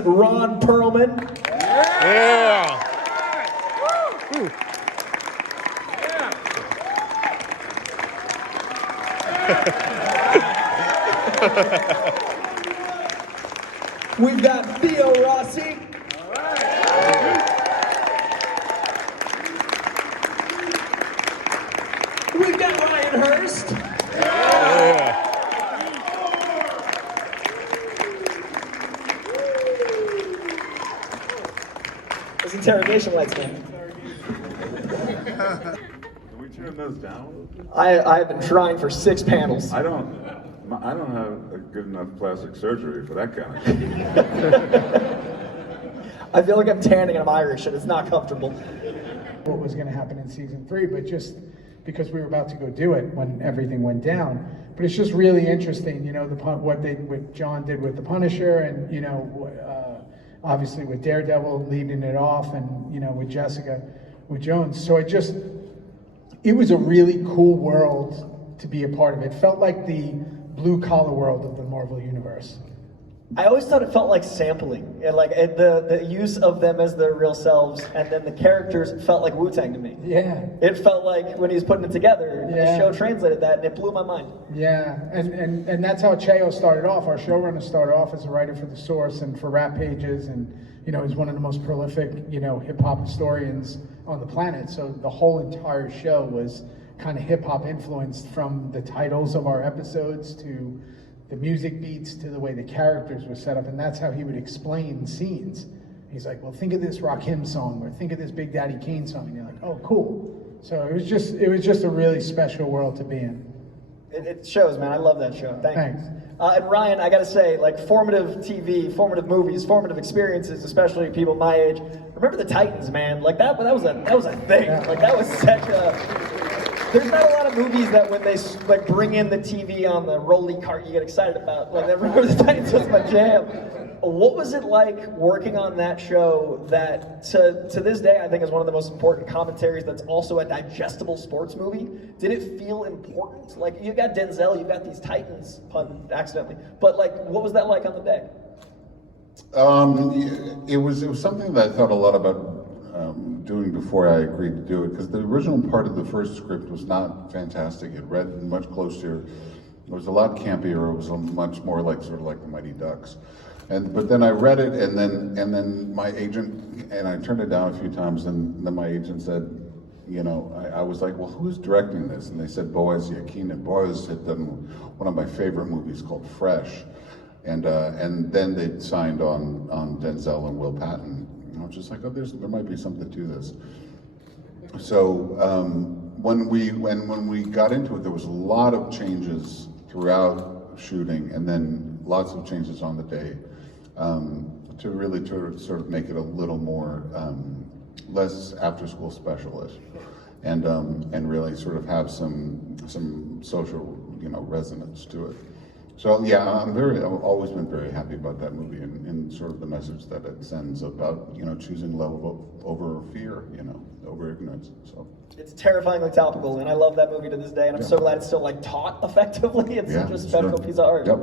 Ron Perlman. Yeah. We've got Theo Rossi. We've got Ryan Hurst. Those interrogation lights, man. Can we turn those down? I have been trying for 6 panels. I don't have a good enough plastic surgery for that kind of thing. I feel like I'm tanning and I'm Irish and it's not comfortable. What was going to happen in season 3, but just because we were about to go do it when everything went down. But it's just really interesting, you know, what John did with the Punisher, and you know, obviously with Daredevil leading it off, and you know, with Jessica, with Jones. So it was a really cool world to be a part of. It felt like the blue collar world of the Marvel universe. I always thought it felt like sampling, and like the use of them as their real selves, and then the characters felt like Wu-Tang to me. Yeah. It felt like when he was putting it together, and the Yeah. show translated that, and it blew my mind. Yeah, and that's how Cheo started off. Our showrunner started off as a writer for The Source and for Rap Pages, and you know, he's one of the most prolific, you know, hip hop historians on the planet. So the whole entire show was kind of hip hop influenced, from the titles of our episodes to the music beats to the way the characters were set up, and that's how he would explain scenes. He's like, well, think of this Rakim song, or think of this Big Daddy Kane song, and you're like, oh, cool. So it was just a really special world to be in. It shows, man. I love that show. Thanks. And Ryan, I gotta say, like, formative TV, formative movies, formative experiences, especially people my age. Remember the Titans, man? Like that was a thing. Yeah. Like that was such a. There's not a lot of movies that when they like bring in the TV on the rolly cart, you get excited about. Like, Remember the Titans was my jam. What was it like working on that show that to this day I think is one of the most important commentaries that's also a digestible sports movie? Did it feel important? Like, you got Denzel, you got these Titans, pun accidentally, but like, what was that like on the day? It was something that I thought a lot about doing before I agreed to do it, because the original part of the first script was not fantastic. It read much closer. It was a lot campier. It was much more like sort of like the Mighty Ducks. But then I read it, and then my agent, and I turned it down a few times, and then my agent said, you know, I was like, well, who's directing this? And they said Boaz Yakin. Boaz had done one of my favorite movies called Fresh, and then they signed on Denzel and Will Patton. And I was just like, oh, there might be something to this. So when we got into it, there was a lot of changes throughout shooting, and then lots of changes on the day, to really sort of make it a little more less after-school specialist, and really sort of have some social, you know, resonance to it. So yeah, I've always been very happy about that movie, and sort of the message that it sends about, you know, choosing love over fear, you know, over ignorance. So It's terrifyingly topical, and I love that movie to this day, and I'm so glad it's still like taught effectively. It's such a special piece of art. Yep.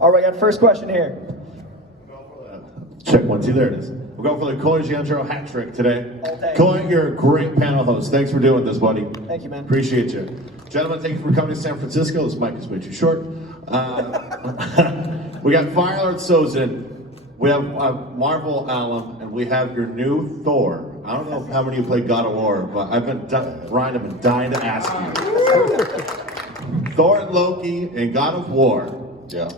All right, got first question here. Check 1, 2, there it is. We're going for the Coy Giangelo hat trick today. All day. Coy, you're a great panel host. Thanks for doing this, buddy. Thank you, man. Appreciate you. Gentlemen, thank you for coming to San Francisco. This mic is way too short. We got Firelord Sozin. We have Marvel alum, and we have your new Thor. I don't know how many of you play God of War, but Ryan, I've been dying to ask you. Thor and Loki and God of War. Yeah.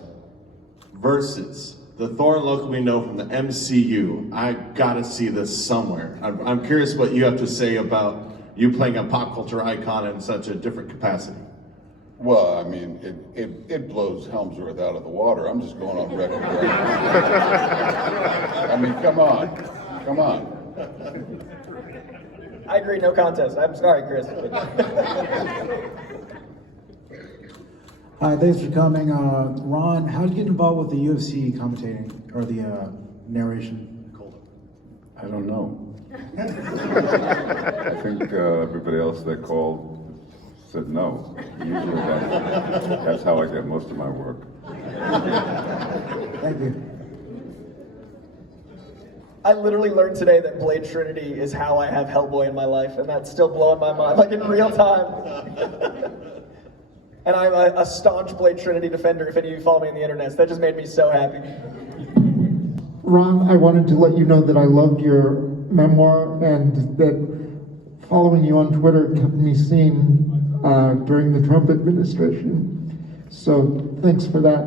Versus the Thor and Loki we know from the MCU. I gotta see this somewhere. I'm curious what you have to say about you playing a pop culture icon in such a different capacity. Well, I mean, it blows Helmsworth out of the water. I'm just going on record right now. I mean, come on. I agree, no contest. I'm sorry, Chris. Hi, thanks for coming. Ron, how did you get involved with the UFC commentating, or the narration? I don't know. I think everybody else that called said no. Usually that's how I get most of my work. Thank you. I literally learned today that Blade Trinity is how I have Hellboy in my life, and that's still blowing my mind, like in real time. And I'm a staunch Blade Trinity defender, if any of you follow me on the internet. That just made me so happy. Ron, I wanted to let you know that I loved your memoir and that following you on Twitter kept me sane during the Trump administration. So thanks for that.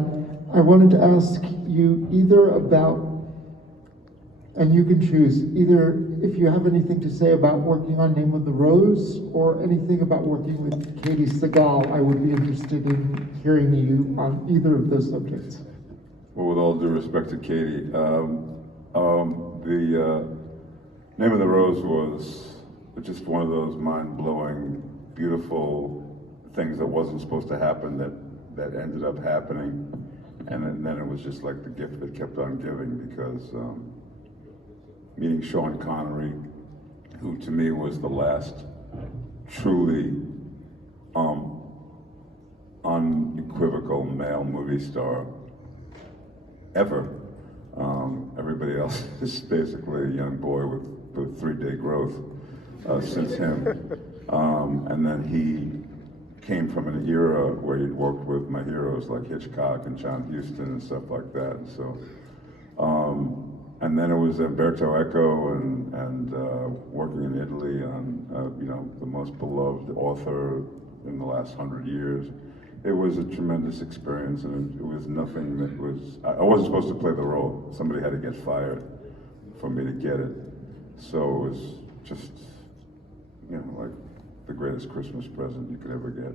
I wanted to ask you either about, and you can choose, either if you have anything to say about working on Name of the Rose or anything about working with Katie Seagal. I would be interested in hearing you on either of those subjects. Well, with all due respect to Katie, the Name of the Rose was just one of those mind-blowing, beautiful things that wasn't supposed to happen that ended up happening. And then it was just like the gift that kept on giving, because meeting Sean Connery, who to me was the last truly unequivocal male movie star ever. Everybody else is basically a young boy with 3-day growth since him. And then he came from an era where he'd worked with my heroes like Hitchcock and John Huston and stuff like that. So, and then it was Umberto Eco and working in Italy on the most beloved author in the last 100 years. It was a tremendous experience, and it was nothing that was, I wasn't supposed to play the role. Somebody had to get fired for me to get it. So it was just, like the greatest Christmas present you could ever get.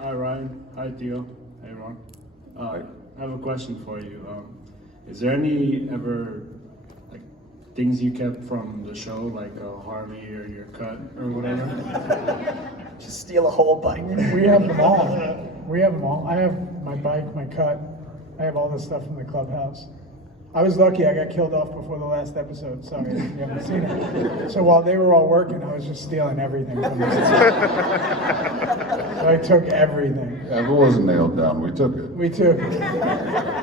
Hi Ryan, hi Theo, hey Ron. I have a question for you. Is there any ever things you kept from the show, like Harvey or your cut or whatever? Just steal a whole bike. We have them all. We have them all. I have my bike, my cut. I have all this stuff from the clubhouse. I was lucky I got killed off before the last episode. Sorry, you haven't seen it. So while they were all working, I was just stealing everything from them. So I took everything. Yeah, if it wasn't nailed down, we took it. We took it.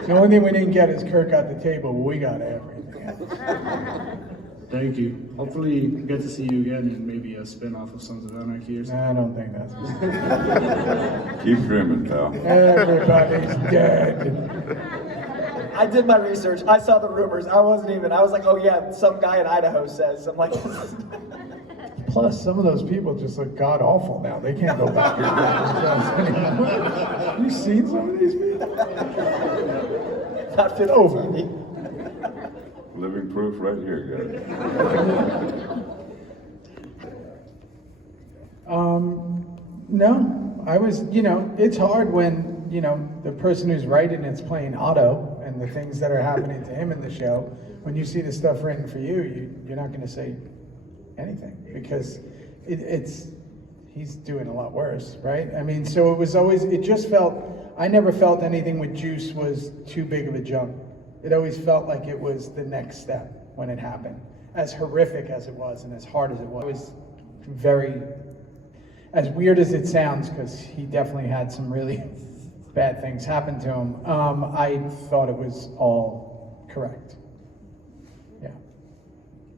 The only thing we didn't get is Kirk at the table, but we got everything. Thank you. Hopefully get to see you again in maybe a spin-off of Sons of Anarchy or something. I don't think that's Keep dreaming, pal. Everybody's dead. I did my research. I saw the rumors. I was like, oh yeah, some guy in Idaho says. I'm like, Plus, some of those people just look god awful now. They can't go back anymore. Have you seen some of these people? not fit Over. TV. Living proof right here, guys. No, I was, it's hard when, the person who's writing it's playing Otto and the things that are happening to him in the show. When you see the stuff written for you, you're not going to say anything because he's doing a lot worse, right? I mean, so it just felt, I never felt anything with Juice was too big of a jump. It always felt like it was the next step when it happened. As horrific as it was and as hard as it was very, as weird as it sounds, because he definitely had some really bad things happen to him, I thought it was all correct. Yeah.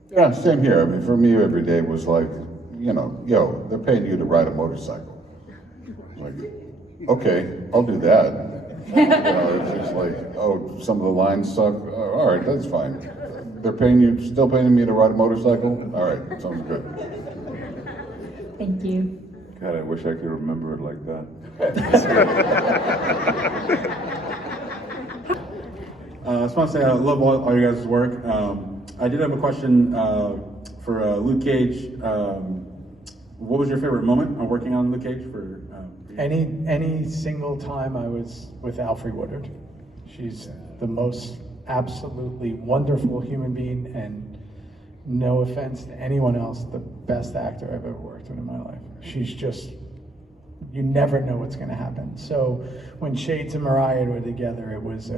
Yeah, same here. I mean, for me, every day was like, they're paying you to ride a motorcycle. Like, okay, I'll do that. It's just like, oh, some of the lines suck. All right, that's fine. They're still paying me to ride a motorcycle? All right, sounds good. Thank you. God, I wish I could remember it like that. I just want to say I love all you guys' work. I did have a question for Luke Cage. What was your favorite moment on working on Luke Cage? For Any single time I was with Alfre Woodard. She's the most absolutely wonderful human being, and no offense to anyone else, the best actor I've ever worked with in my life. She's just, you never know what's going to happen. So when Shades and Mariah were together, it was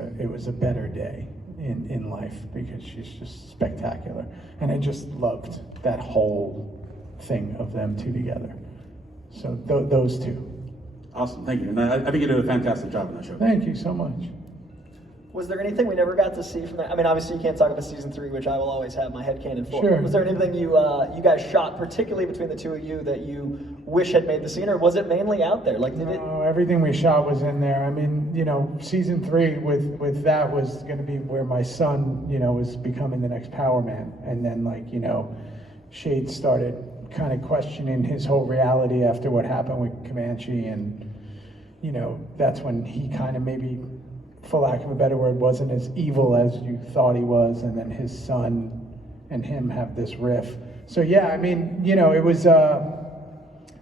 a better day in life because she's just spectacular. And I just loved that whole thing of them two together. So those two. Awesome, thank you. And I think you did a fantastic job on that show. Thank you so much. Was there anything we never got to see from that? I mean, obviously you can't talk about season 3, which I will always have my headcanon for. Sure. Was there anything you guys shot, particularly between the two of you, that you wish had made the scene, or was it mainly out there? Like, did it? No, everything we shot was in there. I mean, season 3 with that was going to be where my son, was becoming the next Power Man, and then Shade started kind of questioning his whole reality after what happened with Comanche, and that's when he kind of maybe, for lack of a better word, wasn't as evil as you thought he was, and then his son and him have this riff. So yeah, I mean, it was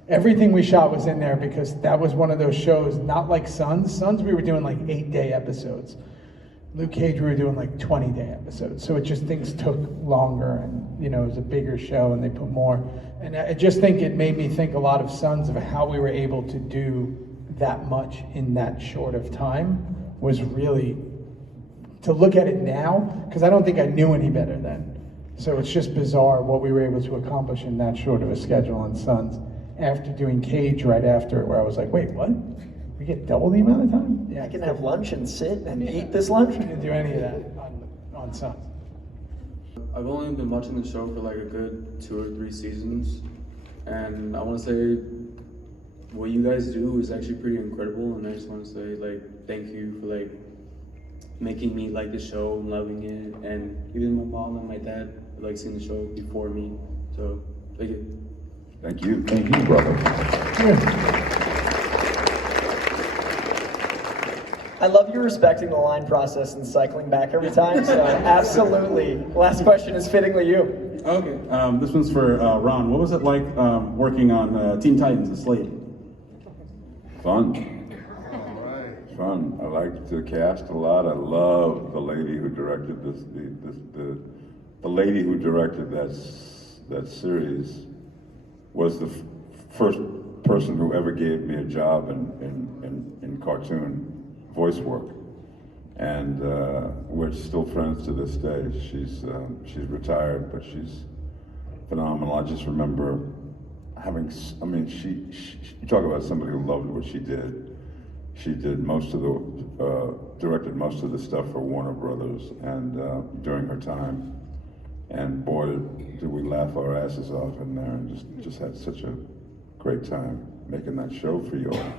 everything we shot was in there, because that was one of those shows, not like Sons. Sons we were doing like 8-day episodes. Luke Cage we were doing like 20-day episodes. So it just, things took longer, and it was a bigger show and they put more. And I just think it made me think a lot of Sons, of how we were able to do that much in that short of time. Was really, to look at it now, because I don't think I knew any better then. So it's just bizarre what we were able to accomplish in that short of a schedule on Sons. After doing Cage right after, where I was like, wait, what? We get double the amount of time? Yeah, I can have lunch and sit and eat this lunch? I didn't do any of that on Sons. I've only been watching the show for like a good 2 or 3 seasons, and I want to say what you guys do is actually pretty incredible, and I just want to say thank you for making me like the show, loving it, and even my mom and my dad seen the show before me. So thank you. Thank you. Thank you, brother. I love you respecting the line process and cycling back every time, so absolutely. Last question is fittingly you. Okay, this one's for Ron. What was it like working on Teen Titans, The Slate? Fun. Fun. I liked the cast a lot. I love the lady who directed this. The lady who directed that series was the first person who ever gave me a job in cartoon voice work, and we're still friends to this day. She's retired, but she's phenomenal. I just remember having, you talk about somebody who loved what she did. She did directed most of the stuff for Warner Brothers, and during her time, and boy, did we laugh our asses off in there, and just had such a great time making that show for you all.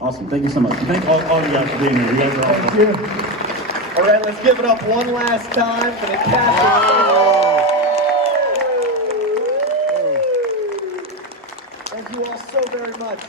Awesome, thank you so much. Thank all of you guys for being here. You guys are awesome. Thank you. All right, let's give it up one last time for the cast. Thank you all so very much.